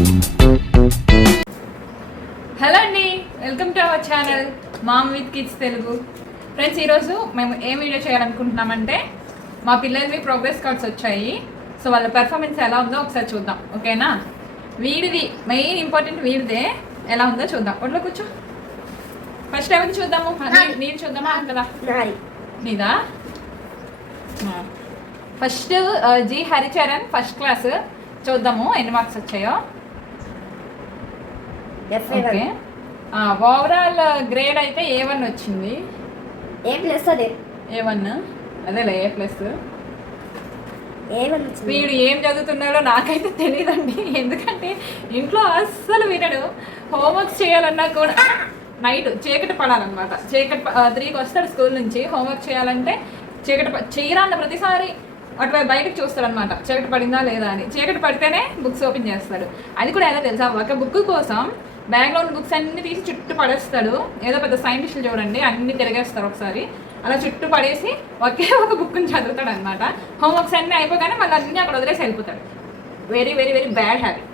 Hello అండి welcome to our channel mom with kids Telugu. Friends ఈరోజు మేము ఏం వీడియో చేయాలనుకుంటున్నామంటే మా పిల్లలవి ప్రోగ్రెస్ కార్డ్స్ వచ్చాయి. సో వాళ్ళ పెర్ఫార్మెన్స్ ఎలా ఉందో ఒకసారి చూద్దాం ఓకేనా? వీడిది మెయిన్ ఇంపార్టెంట్ వీడిదే ఎలా ఉందో చూద్దాం. ఒంట్లో కూర్చో. ఫస్ట్ ఎవరికి చూద్దాము? నీ- నీది చూద్దామా కదా నాది. నీదా? ఫస్ట్ జి హరిచరణ్ ఫస్ట్ క్లాస్ చూద్దాము ఎన్ని మార్క్స్ వచ్చాయో. ఓకే. ఓవరాల్ గ్రేడ్ అయితే ఏ వన్ వచ్చింది. ఏ ప్లస్ అదే. ఏ వన్ అదేలే ఏ ప్లస్ వీడు ఏం చదువుతున్నాడో నాకైతే తెలియదండి ఎందుకంటే ఇంట్లో అస్సలు వినడు. హోంవర్క్స్ చేయాలన్నా కూడా నైట్ చీకటి పడాలన్నమాట. చీకటి త్రీకి వస్తాడు స్కూల్ నుంచి. హోంవర్క్ చేయాలంటే చీకటి చేయరాన్న ప్రతిసారి అటువైపు బయటకు చూస్తాడనమాట చీకటి పడిందా లేదా అని. చీకటి పడితేనే బుక్స్ ఓపెన్ చేస్తాడు. అది కూడా ఎలా తెలుసా? ఒక బుక్ కోసం బ్యాగ్లో ఉన్న బుక్స్ అన్ని తీసి చుట్టూ పడేస్తాడు. ఏదో పెద్ద సైంటిస్టులు చూడండి అన్ని తిరిగేస్తారు ఒకసారి. అలా చుట్టూ పడేసి ఒకే ఒక బుక్ని చదువుతాడు అనమాట హోంవర్క్స్ అన్నీ అయిపోగానే మళ్ళీ అన్నీ అక్కడ వదిలేసి వెళ్ళిపోతాడు. Very very very bad habit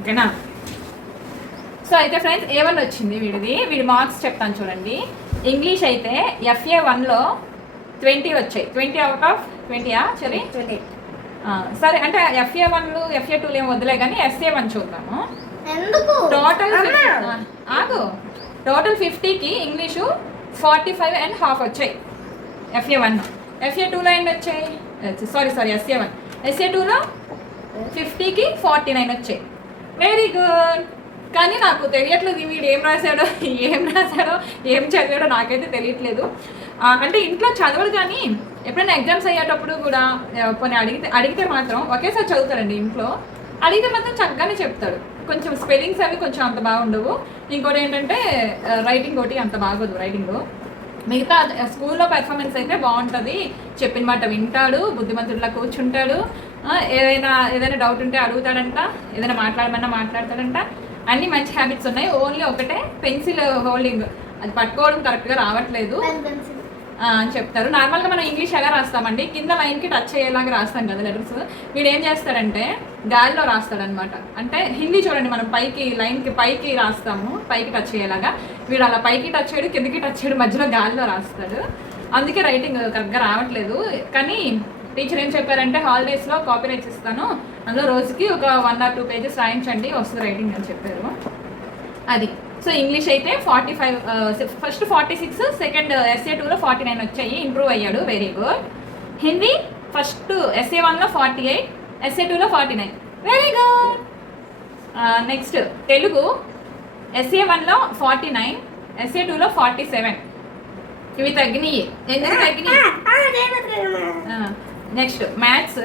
ఓకేనా? సో అయితే ఫ్రెండ్స్ ఏమని వచ్చింది వీడిది. వీడి మార్క్స్ చెప్తాను చూడండి. ఇంగ్లీష్ అయితే ఎఫ్ఏ వన్లో ట్వంటీ వచ్చాయి. ట్వంటీ అవుట్ ఆఫ్ ట్వంటీయా సరే ట్వంటీ సరే అంటే ఎఫ్ఏ వన్లు ఎఫ్ఏ టూలు ఏం వదిలే కానీ ఎస్ఏ వన్ చూద్దాము. ఎందుకు? టోటల్. ఆగు. టోటల్ ఫిఫ్టీకి English forty five and half వచ్చాయి ఎఫ్ఏ వన్ ఎఫ్ఏ టూలో ఎన్ని వచ్చాయి? Sorry sorry SA one SA టూలో ఫిఫ్టీకి ఫార్టీ నైన్ వచ్చాయి. వెరీ గుడ్ కానీ నాకు తెలియట్లేదు వీడు ఏం రాశాడో ఏం రాశాడో ఏం చదివాడో నాకైతే తెలియట్లేదు. అంటే ఇంట్లో చదవడు కానీ ఎప్పుడైనా ఎగ్జామ్స్ అయ్యేటప్పుడు కూడా కొన్ని అడిగితే అడిగితే మాత్రం ఒకేసారి చదువుతాడండి ఇంట్లో. అడిగితే మాత్రం చక్కగానే చెప్తాడు. కొంచెం స్పెల్లింగ్స్ అవి కొంచెం అంత బాగుండవు. ఇంకోటి ఏంటంటే రైటింగ్ ఒకటి అంత బాగోదు రైటింగ్ మిగతా స్కూల్లో పెర్ఫార్మెన్స్ అయితే బాగుంటుంది. చెప్పిన మాట వింటాడు బుద్ధిమంతుడిలా కూర్చుంటాడు. ఏదైనా ఏదైనా డౌట్ ఉంటే అడుగుతాడంట ఏదైనా మాట్లాడమన్నా మాట్లాడతాడంట. అన్ని మంచి హ్యాబిట్స్ ఉన్నాయి. ఓన్లీ ఒకటే పెన్సిల్ హోల్డింగ్ అది పట్టుకోవడం కరెక్ట్గా రావట్లేదు. పెన్సిల్ అని చెప్తారు. నార్మల్గా మనం ఇంగ్లీష్ ఎలా రాస్తామండి? కింద లైన్కి టచ్ అయ్యేలాగా రాస్తాం కదా లెటర్స్ వీడు ఏం చేస్తాడంటే గాలిలో రాస్తాడనమాట అంటే హిందీ చూడండి మనం పైకి లైన్కి పైకి రాస్తాము. పైకి టచ్ అయ్యేలాగా. వీడు అలా పైకి టచ్ చేయడు కిందకి టచ్ చేయడు మధ్యలో గాలిలో రాస్తాడు. అందుకే రైటింగ్ కరెక్ట్గా రావట్లేదు. కానీ టీచర్ ఏం చెప్పారంటే హాలిడేస్లో కాపీ రైట్స్ ఇస్తాను. అందులో రోజుకి ఒక వన్ ఆర్ టూ పేజెస్ రాయించండి వస్తుంది రైటింగ్ అని చెప్పారు. అది. సో ఇంగ్లీష్ అయితే forty five first forty six second SA టూలో ఫార్టీ నైన్ వచ్చాయి. ఇంప్రూవ్ అయ్యాడు. Very good Hindi first SA వన్లో ఫార్టీ ఎయిట్ ఎస్ఏ టూలో forty nine. Very good next Telugu SA వన్లో ఫార్టీ నైన్ ఎస్ఏ టూలో ఫార్టీ సెవెన్. ఇవి తగ్గినాయి. ఎందుకు తగ్గినాయి? నెక్స్ట్ మ్యాథ్స్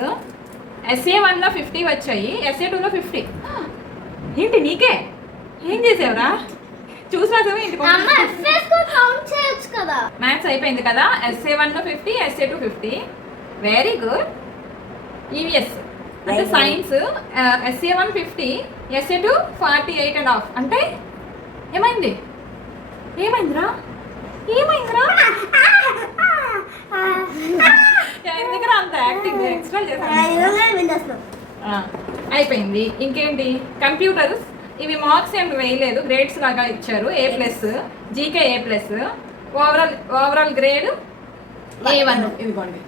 ఎస్ఏ వన్లో ఫిఫ్టీ వచ్చాయి ఎస్ఏ టూలో ఫిఫ్టీ. ఏంటి నీకే? ఏం చేసావురా? చూసి రాసావా ఇంటికి అమ్మ ఎఫ్ఎస్కు కౌంట్ చేయొచ్చు కదా. మ్యాథ్స్ అయిపోయింది కదా SA one fifty SA two fifty very good EVS అంటే Very good. Science SA one fifty SA two forty eight and half అంటే ఏమైంది? ఏమైందిరా? ఏమైందిరా? ఎందుకురా అంత యాక్టింగ్ ఎక్స్ట్రా ఆ, అయిపోయింది. ఇంకేంటి? కంప్యూటర్స్ ఇవి మార్క్స్ ఏం వేయలేదు గ్రేడ్స్ లాగా ఇచ్చారు A plus GK A plus overall overall grade A one ఇదిగోండి.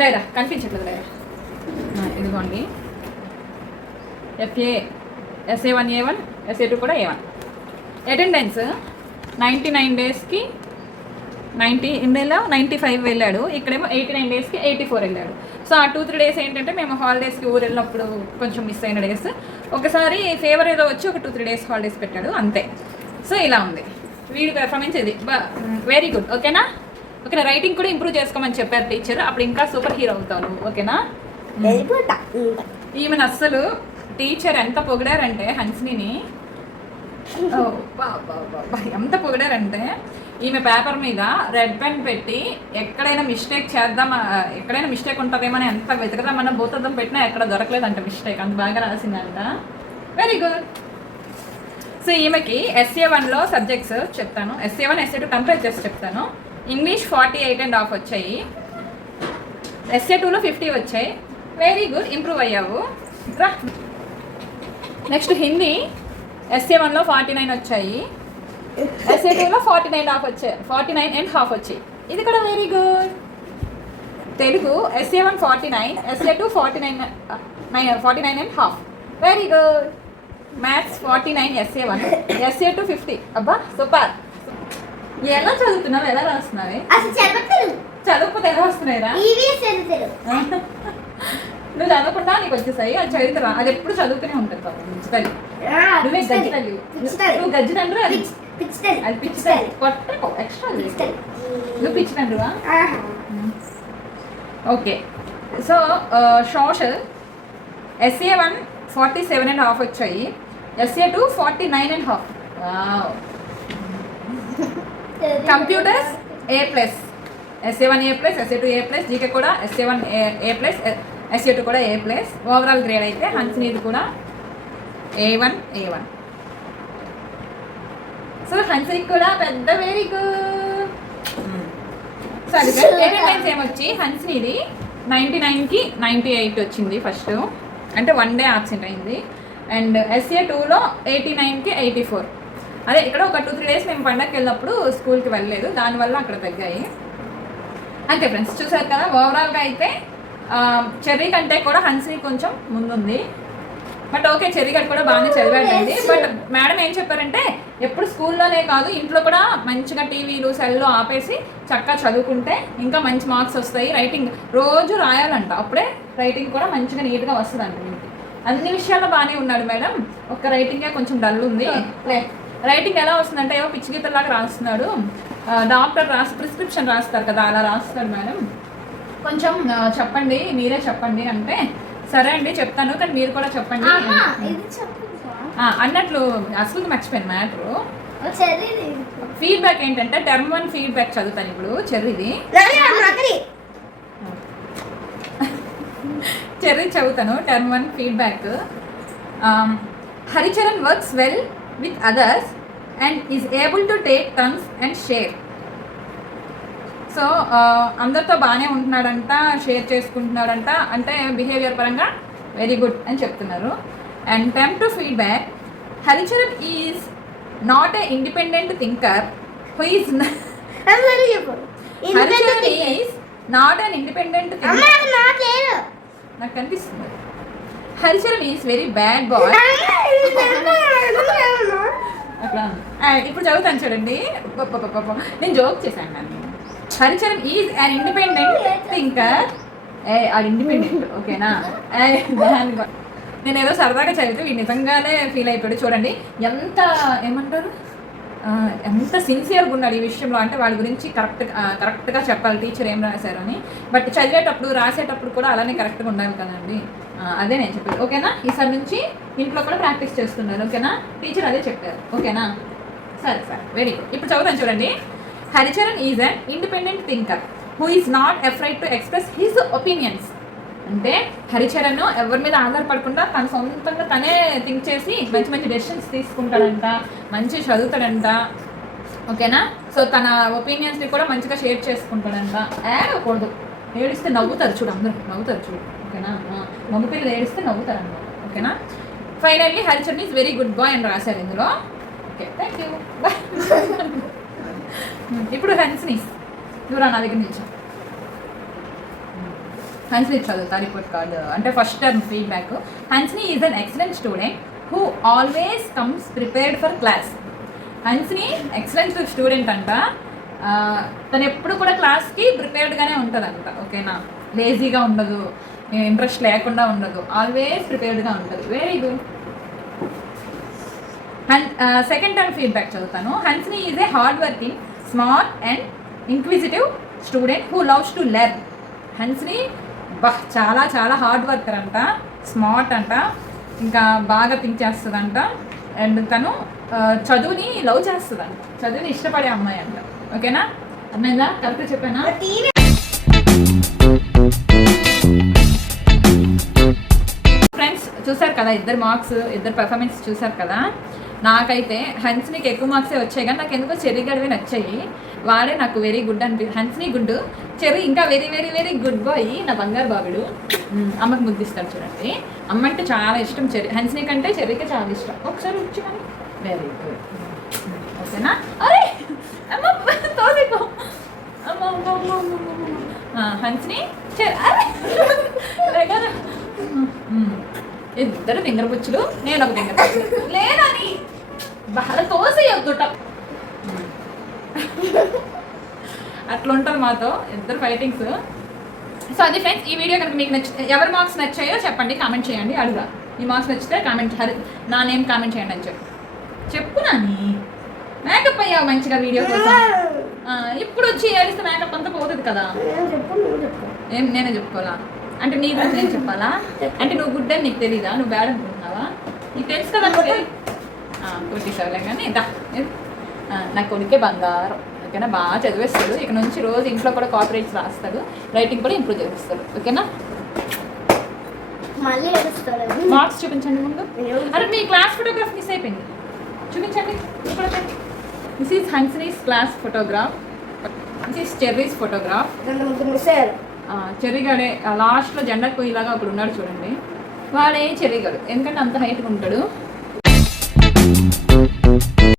లేదా కనిపించట్లేదు లేదా? ఇదిగోండి. FA SA one A one SA two కూడా A one attendance ninety nine డేస్కి నైంటీ ఇండియాలో నైంటీ ఫైవ్ వెళ్ళాడు. ఇక్కడేమో ఎయిటీ నైన్ డేస్కి ఎయిటీ ఫోర్ వెళ్ళాడు. సో ఆ టూ త్రీ డేస్ ఏంటంటే మేము హాలిడేస్కి ఊరు వెళ్ళినప్పుడు కొంచెం మిస్ అయిన డేస్. ఒకసారి ఫేవర్ ఏదో వచ్చి ఒక టూ త్రీ డేస్ హాలిడేస్ పెట్టాడు అంతే. సో ఇలా ఉంది. వీడి పెర్ఫార్మెన్స్ ఇది. వెరీ గుడ్ ఓకేనా? ఓకేనా? రైటింగ్ కూడా ఇంప్రూవ్ చేసుకోమని చెప్పారు టీచర్ అప్పుడు ఇంకా సూపర్ హీరో అవుతాను. ఓకేనా? ఈమెను అస్సలు టీచర్ ఎంత పొగిడారంటే హన్స్ని ఓ, బా, బా, బా, బా, ఎంత పొగిడారంటే ఈమె పేపర్ మీద రెడ్ పెన్ పెట్టి ఎక్కడైనా మిస్టేక్ చేద్దామా ఎక్కడైనా మిస్టేక్ ఉంటుందేమని ఎంత వెతకదామన్నా భూతద్దం పెట్టినా ఎక్కడ దొరకలేదంట మిస్టేక్. అంత బాగా రాసిందంట. వెరీ గుడ్ సో ఈమెకి ఎస్ఏ వన్లో సబ్జెక్ట్స్ చెప్తాను. SA one SA two temperatures చెప్తాను. English forty eight and half వచ్చాయి ఎస్ఏ టూలో ఫిఫ్టీ వచ్చాయి. వెరీ గుడ్ ఇంప్రూవ్ అయ్యావు. నెక్స్ట్ హిందీ ఎస్ఏ వన్లో ఫార్టీ నైన్ వచ్చాయి. ఎస్ఏ టూలో ఫార్టీ నైన్ హాఫ్ వచ్చాయి ఫార్టీ నైన్ అండ్ హాఫ్ వచ్చాయి. ఇది కూడా very good Telugu SA one forty nine SA two forty nine nine forty nine and half very good maths forty nine SA one SA two fifty అబ్బా super ఎలా చదువుతున్నావు? ఎలా రాస్తున్నావే? చదువుకుంటే ఎలా వస్తున్నాయిరా? తెలుగు. నువ్వు చదవకుండా నీకు వచ్చేసాయి. అది చదివితే రా అది ఎప్పుడు చదువుతూనే ఉంటుంది నువ్వే గజ్జి తల్లి. నువ్వు గజ్జి తండ్రి అది అది పిచ్చి తల్లి కొట్టకు ఎక్స్ట్రా నువ్వు పిచ్చి తండ్రివా okay. So social SA one forty seven and half వచ్చాయి. SA two forty nine and half computers A plus SA one A plus SA two A plus GK కూడా SA one A plus SA two కూడా A plus overall grade అయితే హన్స్నీది కూడా A one A one so హన్సీకి కూడా పెద్ద very good సరే ఏమొచ్చి హన్స్నీది నైంటీ నైన్కి నైంటీ ఎయిట్ వచ్చింది ఫస్ట్ అంటే వన్ డే ఆబ్సెంట్ అయింది. అండ్ ఎస్ఏ టూలో ఎయిటీ నైన్కి ఎయిటీ ఫోర్ అదే ఇక్కడ ఒక టూ త్రీ డేస్ మేము పండగకి వెళ్ళినప్పుడు స్కూల్కి వెళ్ళలేదు. దానివల్ల అక్కడ తగ్గాయి. అంతే ఫ్రెండ్స్ చూసారు కదా? ఓవరాల్గా అయితే చెర్రీ కంటే కూడా హన్స్ని కొంచెం ముందుంది. బట్ ఓకే చెర్రీ గడ్ కూడా బాగానే చదివాడండి. బట్ మేడం ఏం చెప్పారంటే ఎప్పుడు స్కూల్లోనే కాదు ఇంట్లో కూడా మంచిగా టీవీలు సెల్లో ఆపేసి చక్కగా చదువుకుంటే ఇంకా మంచి మార్క్స్ వస్తాయి. రైటింగ్ రోజు రాయాలంట. అప్పుడే రైటింగ్ కూడా మంచిగా నీట్గా వస్తుందంట మీకు. అన్ని విషయాల్లో బాగానే ఉన్నాడు మేడం. ఒక్క రైటింగే కొంచెం డల్ ఉంది. రైటింగ్ ఎలా వస్తుందంటే ఏవో పిచ్చి గీతలాగా రాస్తున్నాడు. డాక్టర్ రాసి ప్రిస్క్రిప్షన్ రాస్తారు కదా అలా రాస్తాడు మేడం. కొంచెం చెప్పండి మీరే చెప్పండి అంటే సరే అండి చెప్తాను కానీ మీరు కూడా చెప్పండి. అన్నట్లు అసలు మర్చిపోయాను మ్యాటరు. ఫీడ్బ్యాక్ ఏంటంటే టర్మ్ వన్ ఫీడ్బ్యాక్ చదువుతాను ఇప్పుడు చెర్రీది. చెర్రీ చదువుతాను term one feedback Haricharan works well with others and is able to take turns and share so అందరితో బాగానే ఉంటున్నాడంట షేర్ చేసుకుంటున్నాడంట అంటే బిహేవియర్ పరంగా వెరీ గుడ్ అని చెప్తున్నారు. And term two feedback Haricharan is not a independent thinker. Who is Haricharan is not an independent thinker. నాకు కనిపిస్తుంది. Haricharan is very bad boy. అట్లా. ఇప్పుడు చదువుతాను చూడండి. నేను జోక్ చేశాను నన్ను Haricharan is an independent thinker ఏ అది ఇండిపెండెంట్ ఓకేనా? ఏ, దాని నేను ఏదో సరదాగా చదివితే వీడు నిజంగానే ఫీల్ అయిపోయాడు. చూడండి ఎంత ఏమంటారు? ఎంత సిన్సియర్గా ఉన్నాడు ఈ విషయంలో. అంటే వాళ్ళ గురించి కరెక్ట్ కరెక్ట్గా చెప్పాలి. టీచర్ ఏం రాశారు అని. బట్ చదివేటప్పుడు రాసేటప్పుడు కూడా అలానే కరెక్ట్గా ఉండాలి కదండి. అదే నేను చెప్పాను ఓకేనా? ఈసారి నుంచి ఇంట్లో కూడా ప్రాక్టీస్ చేస్తున్నారు. ఓకేనా? టీచర్ అదే చెప్పారు. ఓకేనా? సరే సరే. వెరీ గుడ్ ఇప్పుడు చదువుతాను చూడండి. Haricharan is an independent thinker who is not afraid to express his opinions అంటే హరిచరణ్ ఎవరి మీద ఆధారపడకుండా తన సొంతంగా తనే థింక్ చేసి మంచి మంచి డెసిషన్స్ తీసుకుంటాడంట మంచి చదువుతాడంట. ఓకేనా సో తన ఒపీనియన్స్ని కూడా మంచిగా షేర్ చేసుకుంటాడంట. ఏడవకూడదు. ఏడిస్తే నవ్వుతారు చూడు అందరూ. నవ్వుతారు చూడు. ఓకేనా ఆ, మగ పిల్లలు ఏడిస్తే నవ్వుతారు అన్నమాట ఓకేనా finally Haricharan is very good boy అని రాశారు ఇందులో. ఓకే థ్యాంక్ యూ బాయ్ ఇప్పుడు హన్స్ని నువ్వు దూరా నా దగ్గర నుంచి. హన్స్ని చదువుతా రిపోర్ట్ కార్డు అంటే first term feedback Hansini is an excellent student who always comes prepared for class Hansini excellent student అంట. తను ఎప్పుడు కూడా క్లాస్కి ప్రిపేర్డ్గానే ఉంటుందంట. ఓకేనా? లేజీగా ఉండదు. ఇంట్రెస్ట్ లేకుండా ఉండదు. ఆల్వేస్ ప్రిపేర్డ్గా ఉంటుంది. వెరీ గుడ్ హన్ సెకండ్ టర్మ్ ఫీడ్బ్యాక్ చదువుతాను. Hansini is a hard working smart and inquisitive student who loves to learn Hansini బా చాలా చాలా హార్డ్ వర్కర్ అంట స్మార్ట్ అంట ఇంకా బాగా థింక్ చేస్తుందంట. అండ్ తను చదువుని లవ్ చేస్తుందంట. చదువుని ఇష్టపడే అమ్మాయి అంట. ఓకేనా అర్థమైందా? కరెక్ట్ చెప్పానా? ఫ్రెండ్స్ చూసారు కదా ఇద్దరు మార్క్స్ ఇద్దరు పెర్ఫార్మెన్స్ చూసారు కదా? నాకైతే హన్స్నికి ఎక్కువ మార్క్సే వచ్చాయి కానీ నాకు ఎందుకో చెర్రీ గడివే నచ్చాయి. వాడే నాకు వెరీ గుడ్ అనిపి హన్స్ని గుడ్. చెర్రీ ఇంకా very very very good boy నా బంగారు బాబుడు. అమ్మకి ముద్దిస్తాడు చూడండి. అమ్మ అంటే చాలా ఇష్టం చెర్రీ హన్స్ని కంటే చెర్రీకి చాలా ఇష్టం. ఒకసారి వచ్చి కానీ వెరీ గుడ్ ఓకేనా? అరే! అమ్మ తోసికో. అమ్మ అమ్మ అమ్మ అమ్మ హన్స్ని అరే! ఇద్దరు ఫింగర్ పుచ్చులు నేను ఒక ఫింగర్ పుచ్చులు లేదని బాగా తోసేయొద్దుట అట్లా ఉంటారు మాతో ఇద్దరు ఫైటింగ్స్. సో అది ఫ్రెండ్స్ ఈ వీడియో కనుక మీకు నచ్చ ఎవరి మార్క్స్ నచ్చాయో చెప్పండి కామెంట్ చేయండి అడుగుదా ఈ మార్క్స్ నచ్చితే కామెంట్ హరి నా నేమ్ కామెంట్ చేయండి అని చెప్పు. చెప్పు నాని. మేకప్ అయ్యావు మంచిగా వీడియో కోసం. ఇప్పుడు వచ్చి ఏడిస్తే మేకప్ అంతా పోతుంది కదా. ఏం నేనే చెప్పుకోవాలా? అంటే నీ గురించి నేను చెప్పాలా? అంటే నువ్వు గుడ్ అని నీకు తెలీదా? నువ్వు బ్యాడ్ అనుకుంటున్నావా? నీకు తెలుసు కదా కొట్టిసావులే కానీ దా నా కొడుకే బంగారం ఓకేనా బాగా చదివేస్తాడు ఇక నుంచి రోజు ఇంట్లో కూడా కోఆపరేట్స్ రాస్తాడు రైటింగ్ కూడా ఇంప్రూవ్ చేస్తాడు ఓకేనా మార్క్స్ చూపించండి ముందు అరే మీ క్లాస్ ఫోటోగ్రాఫ్ మిస్ అయిపోయింది చూపించండి this is Hansini's class photograph this is Cherry's photograph miss చెర్రీగాడే లాస్ట్లో జెండర్ పోయిలాగా ఒకడు ఉన్నాడు చూడండి వాడే చెర్రీగాడు ఎందుకంటే అంత హైట్గా ఉంటాడు